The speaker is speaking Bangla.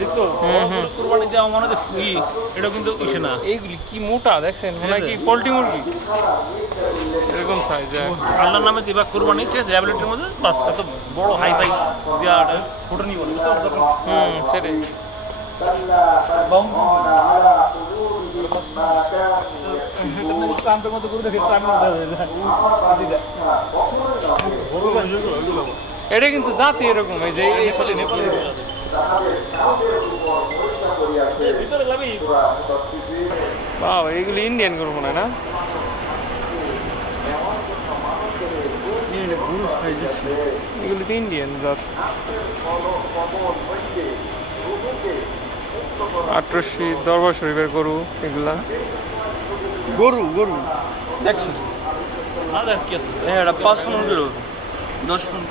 দেখতো কুরবানি দেওয়া মনে হয় ফ্রি, এটা কিন্তু ইসে না। এইগুলি কি মোটা দেখছেন, মনে হয় কি পোল্ট্রি মুরগি এরকম সাইজ। আল্লাহর নামে দিবা কুরবানি, ঠিক আছে, অ্যাবিলিটির মধ্যে বাস, এত বড় হাই ফাই দেওয়া ফটো নিব সেটাই। ট্রাম্পের মতো করে দেখে এটা কিন্তু জাতি এরকম, এই যে এই ভিতরে যাবি। বাবা, এইগুলি ইন্ডিয়ান গরু মনে হয় না? এগুলি তো ইন্ডিয়ান জাত। 1800 দরবার শরীফের গরু এগুলা। গরু গরু দেখছেন, না দেখ কি আছে, হ্যাঁ, এটা 5 মন 10 মন।